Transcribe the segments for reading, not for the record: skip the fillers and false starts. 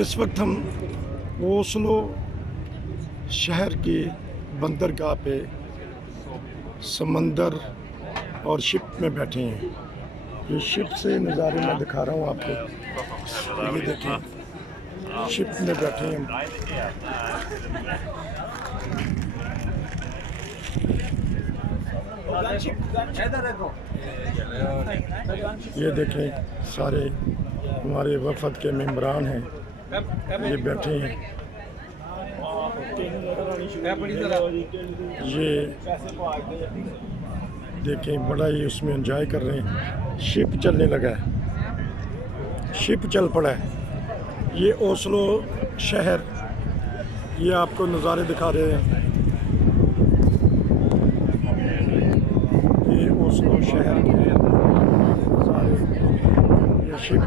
इस वक्त हम ओस्लो शहर की बंदरगाह पे समंदर और शिप में बैठे हैं। ये शिप से नज़ारे मैं दिखा रहा हूँ आपको। ये देखें, शिप में बैठे हैं हम। ये देखें, सारे हमारे वफद के मेंबरान हैं, ये बैठे हैं। ये देखें, बड़ा ही उसमें एंजॉय कर रहे हैं। शिप चलने लगा है, शिप चल पड़ा है। ये ओस्लो शहर, ये आपको नज़ारे दिखा रहे हैं। ये ओस्लो शहर के नज़ारे, ये शिप,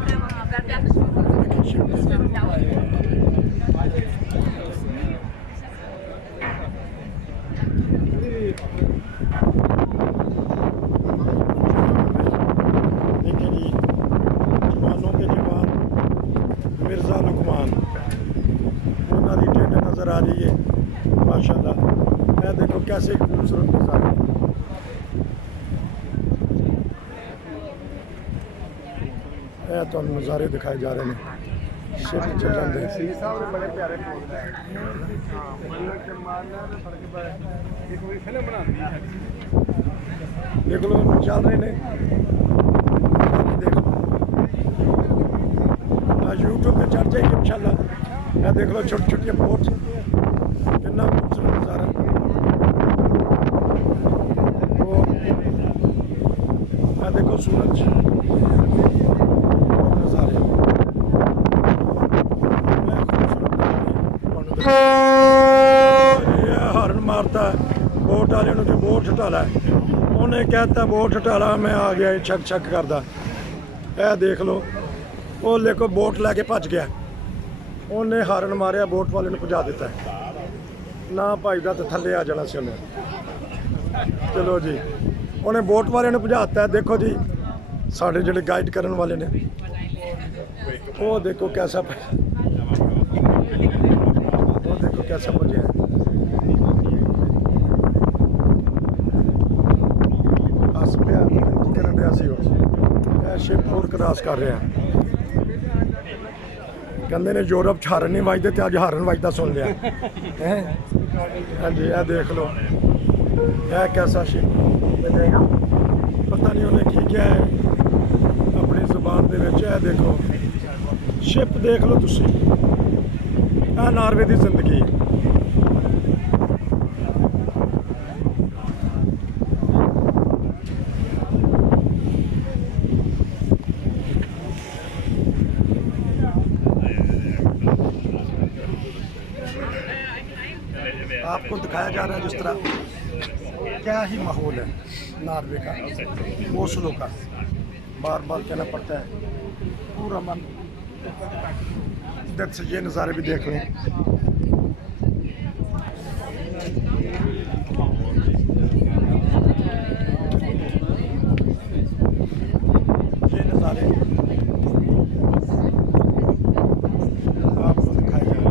नज़र आ रही है माशाल्लाह। मैं देखो कैसे खूबसूरत नज़ारा है। तो हम नज़ारे दिखाए जा रहे हैं। शिप चल रहे हैं। देख लो चल रहे हैं। आज यूट्यूब पे चढ़ जाएगी इंशाल्लाह। मैं देख लो छोटी छोटी बोट, कितना खूबसूरत नज़ारा। मैं देखो सूरज नज़ारे, हॉर्न मारता है बोट वाले ने जो बोट हटाला है, उन्हें कहता बोट हटाला, मैं आ गया छक छक करदा। यह देख लो, वो लेको बोट लैके भज गया, उन्हें हारन मारिया, बोट वाले ने भजा दिता है। ना भजदा तो थले आ जाना सी उन्हें। चलो जी, उन्हें बोट वाले ने भजाता है। देखो जी, साढ़े जोड़े गाइड करने वाले ने, वो देखो कैसा, वो देखो कैसा भजा है। हस पिया करन दिया सी, शिप होर क्रॉस कर रहे हैं। कहते ने यूरोप च हारन नहीं वजदे, तो अज हारन वजदा सुन लिया है। हाँ जी, यह देख लो, यह कैसा शिप, पता नहीं उन्हें की क्या है अपनी जुबान दे विच। यह देखो शिप देख लो तुसी, यह नॉर्वे की जिंदगी है। आपको दिखाया जा रहा है जिस तरह क्या ही माहौल है नॉर्वे का, ओस्लो का। बार बार कहना पड़ता है, पूरा मन इधर से ये नज़ारे भी देख लें। ये नज़ारे आपको दिखाए जा रहे हैं।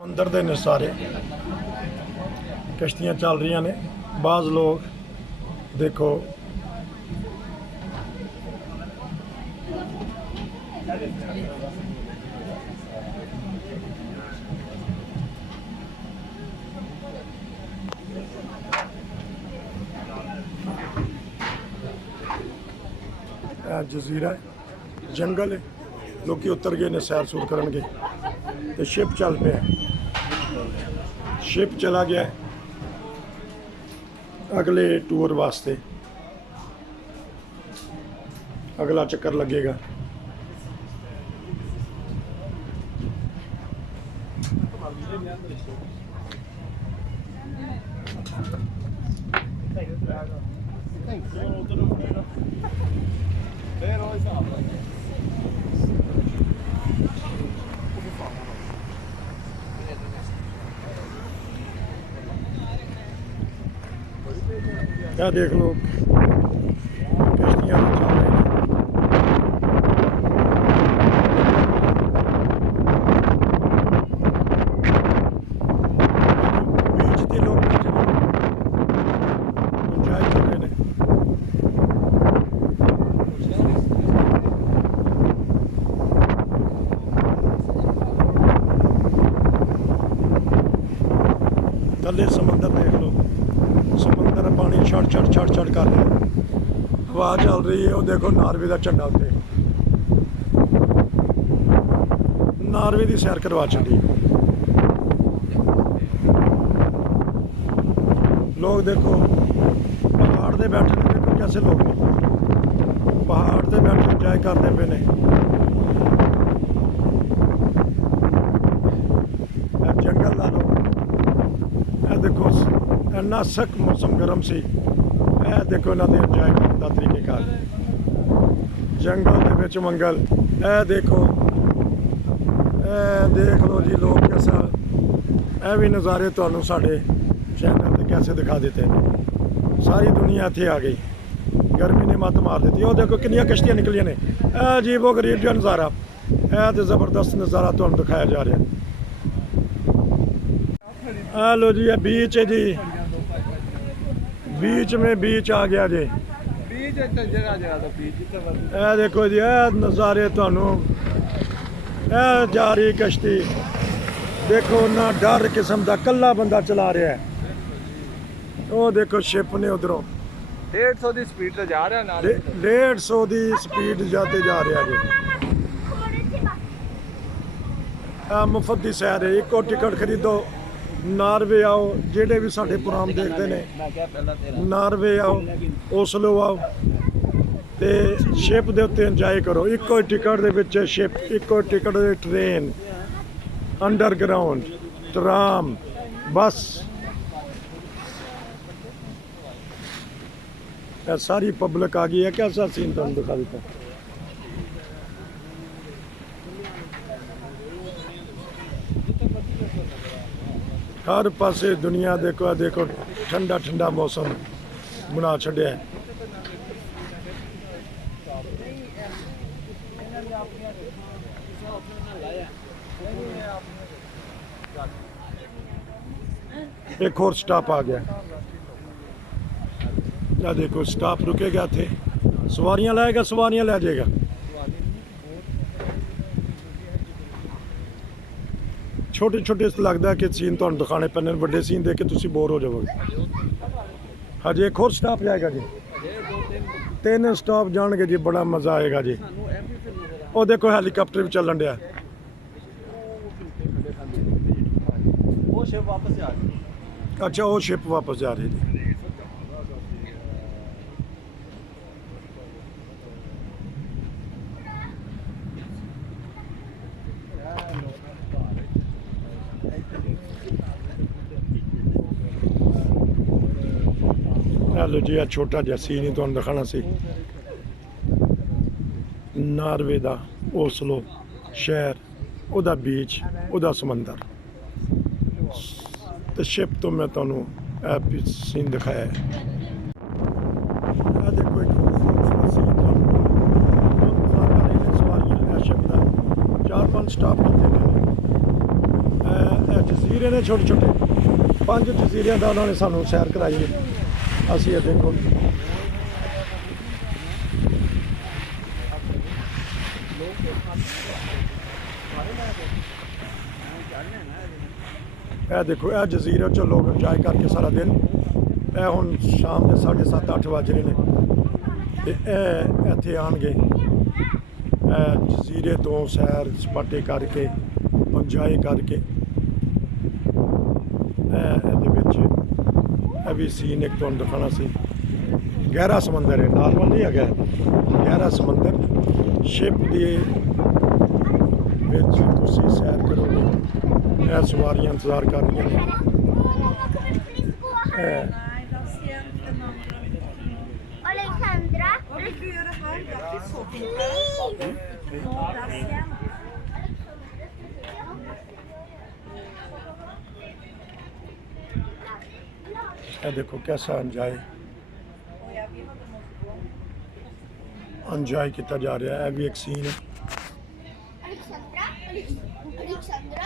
अंदर दे ने सारे कश्तियाँ चल रही ने। बाज़ लोग देखो जजीरा जंगल है, लोग उतर गए ने सैर सूर करनगे, तो शिप चल पे है। शिप चला गया है अगले टूर वास्ते, अगला चक्कर लगेगा। ਇਹ ਦੇਖ ਲਓ ਕਿਸ਼ਤੀਆਂ ਚੱਲ ਰਹੀਆਂ ਨੇ। ਬੀਚ ਤੇ ਲੋਕ ਇੰਜੋਏ ਕਰ ਰਹੇ ਨੇ। ਥੱਲੇ ਸਮੁੰਦਰ ਦੇਖ ਲਓ, ਸਮੁੰਦਰ ਪਾਣੀ ਛੜ ਕਰ ਰਿਹਾ। ਹਵਾ ਚੱਲ ਰਹੀ ਹੈ। ਉਹ ਦੇਖੋ ਨਾਰਵੇ ਦਾ ਝੰਡਾ ਉੱਤੇ, ਨਾਰਵੇ ਦੀ ਸੈਰ ਕਰਵਾ ਚੱਲੀ। ਲੋਕ ਦੇਖੋ ਪਹਾੜ ਤੇ ਬੈਠੇ ਨੇ, ਦੇਖੋ ਕੈਸੇ ਲੋਕ ਨੇ ਪਹਾੜ ਤੇ ਬੈਠੇ ਇੰਜੋਏ ਕਰਦੇ ਪਏ ਨੇ। ਇਹ ਜੰਗਲ ਲਾ ਲਓ, ਇਹ ਦੇਖੋ ਇੰਨਾ ਸਖਤ ਮੌਸਮ ਗਰਮ ਸੀ। ਇਹ ਦੇਖੋ ਇਹਨਾਂ ਦੇ ਇੰਜੋਏ ਕਰਨ ਦਾ ਤਰੀਕੇਕਾਰ, ਜੰਗਲ ਦੇ ਵਿੱਚ ਮੰਗਲ। ਇਹ ਦੇਖੋ, ਇਹ ਦੇਖ ਲਓ ਜੀ ਲੋਕ ਕੈਸਾ, ਇਹ ਵੀ ਨਜ਼ਾਰੇ ਤੁਹਾਨੂੰ ਸਾਡੇ ਚੈਨਲ ਤੇ कैसे दिखा देते हैं। सारी दुनिया इत्थे आ गई, गर्मी ने मत मार दी। वो देखो कितनी कश्तियाँ निकलियां ने। अजीबो गरीब जो नज़ारा, यह तो ज़बरदस्त नज़ारा तुहानूं दिखाया जा रहा है। लो जी, ये बीच है जी, बीच में बीच आ गया जी। ਇਹ ਦੇਖੋ ਜੀ, ਇਹ ਨਜ਼ਾਰੇ ਤੁਹਾਨੂੰ, ਇਹ ਜਾ ਰਹੀ ਕਸ਼ਤੀ ਦੇਖੋ ਨਾ, ਡਰ ਕਿਸਮ ਦਾ ਕੱਲਾ ਬੰਦਾ ਚਲਾ ਰਿਹਾ ਹੈ। ਉਹ ਦੇਖੋ ਸ਼ਿਪ ਨੇ ਉਧਰੋਂ 150 ਦੀ ਸਪੀਡ ਤੇ ਜਾ ਰਿਹਾ ਨਾਲ, 150 ਦੀ ਸਪੀਡ ਜਾਤੇ ਜਾ ਰਿਹਾ ਜੀ। ਆ ਮੁਫਤ ਦੀ ਸੈਰ ਹੈ, ਇੱਕੋ ਟਿਕਟ ਖਰੀਦੋ, ਨਾਰਵੇ ਆਓ। ਜਿਹੜੇ ਵੀ ਸਾਡੇ ਪ੍ਰੋਗਰਾਮ ਦੇਖਦੇ ਨੇ, ਨਾਰਵੇ ਆਓ, ਓਸਲੋ ਆਓ ਤੇ ਸ਼ਿਪ ਦੇ ਉੱਤੇ ਇੰਜੋਏ ਕਰੋ। ਇੱਕੋ ਟਿਕਟ ਦੇ ਵਿੱਚ ਸ਼ਿਪ, ਇੱਕੋ ਟਿਕਟ ਦੇ ਟ੍ਰੇਨ, ਅੰਡਰਗਰਾਊਂਡ, ਟਰਾਮ, ਬੱਸ। सारी पब्लिक आ गई है। कैसा सीन तुम दिखा देता। हर पासे दुनिया देखो, देखो ठंडा ठंडा मौसम बना छड़िया है। एक और स्टॉप आ गया। या देखो स्टॉप रुकेगा, थे सवारियां लाएगा, सवारियां ले जाएगा। छोटे छोटे लगता कि सीन तो दिखाने पैने, बड़े सीन देख के तुम बोर हो जाओगे। हाँ जी, एक और स्टॉप जाएगा जी, 3 स्टॉप जाएंगे जी, बड़ा मज़ा आएगा जी। वो देखो हैलीकॉप्टर भी चलन डया। अच्छा, वो शिप वापस जा रही है। हेलो जी, छोटा जिहा सीन ही तुहानूं दिखाना सी। नारवे दा ओसलो शहर, उहदा बीच, उहदा समंदर ते शिप तो मैं तुहानूं ए सीन दिखाया है। देखो एक सीन सवारियां शिप का 4-5 स्टॉप कीते ने। जजीरे ने छोटे छोटे 5 जजीरियां दा उन्होंने सानूं सैर कराई है। ਅਸੀਂ ਇਹ ਦੇਖੋ ਇਹ ਦੇਖੋ, ਇਹ ਜਜ਼ੀਰੇ 'ਚ ਲੋਕ ਇੰਜੋਏ ਕਰਕੇ ਸਾਰਾ ਦਿਨ। ਇਹ ਹੁਣ ਸ਼ਾਮ ਦੇ 7:30-8 ਵੱਜ ਰਹੇ ਨੇ ਤੇ ਇਹ ਇੱਥੇ ਆਉਣਗੇ। ਇਹ ਜਜ਼ੀਰੇ ਤੋਂ ਸੈਰ ਸਪਾਟੇ ਕਰਕੇ, ਇੰਜੋਏ ਕਰਕੇ। ਇਹਦੇ ਵਿੱਚ ਇਹ ਵੀ ਸੀਨ ਇੱਕ ਤੁਹਾਨੂੰ ਦਿਖਾਉਣਾ ਸੀ। ਗਹਿਰਾ ਸਮੁੰਦਰ ਹੈ, ਨਾਰਮਲ ਨਹੀਂ ਹੈਗਾ, ਗਹਿਰਾ ਸਮੁੰਦਰ। ਸ਼ਿਪ ਦੇ ਵਿੱਚ ਤੁਸੀਂ ਸੈਰ ਕਰੋਗੇ। ਇਹ ਸਵਾਰੀਆਂ ਇੰਤਜ਼ਾਰ ਕਰ ਰਹੀਆਂ ਨੇ। Alexandra. Vilken du göra här? ਇਹ ਦੇਖੋ कैसा ਇੰਜੋਏ ਇੰਜੋਏ ਕੀਤਾ ਜਾ ਰਿਹਾ ਹੈ। ਇਹ ਵੀ ਇੱਕ ਸੀਨ ਹੈ। Alexandra. Alexandra.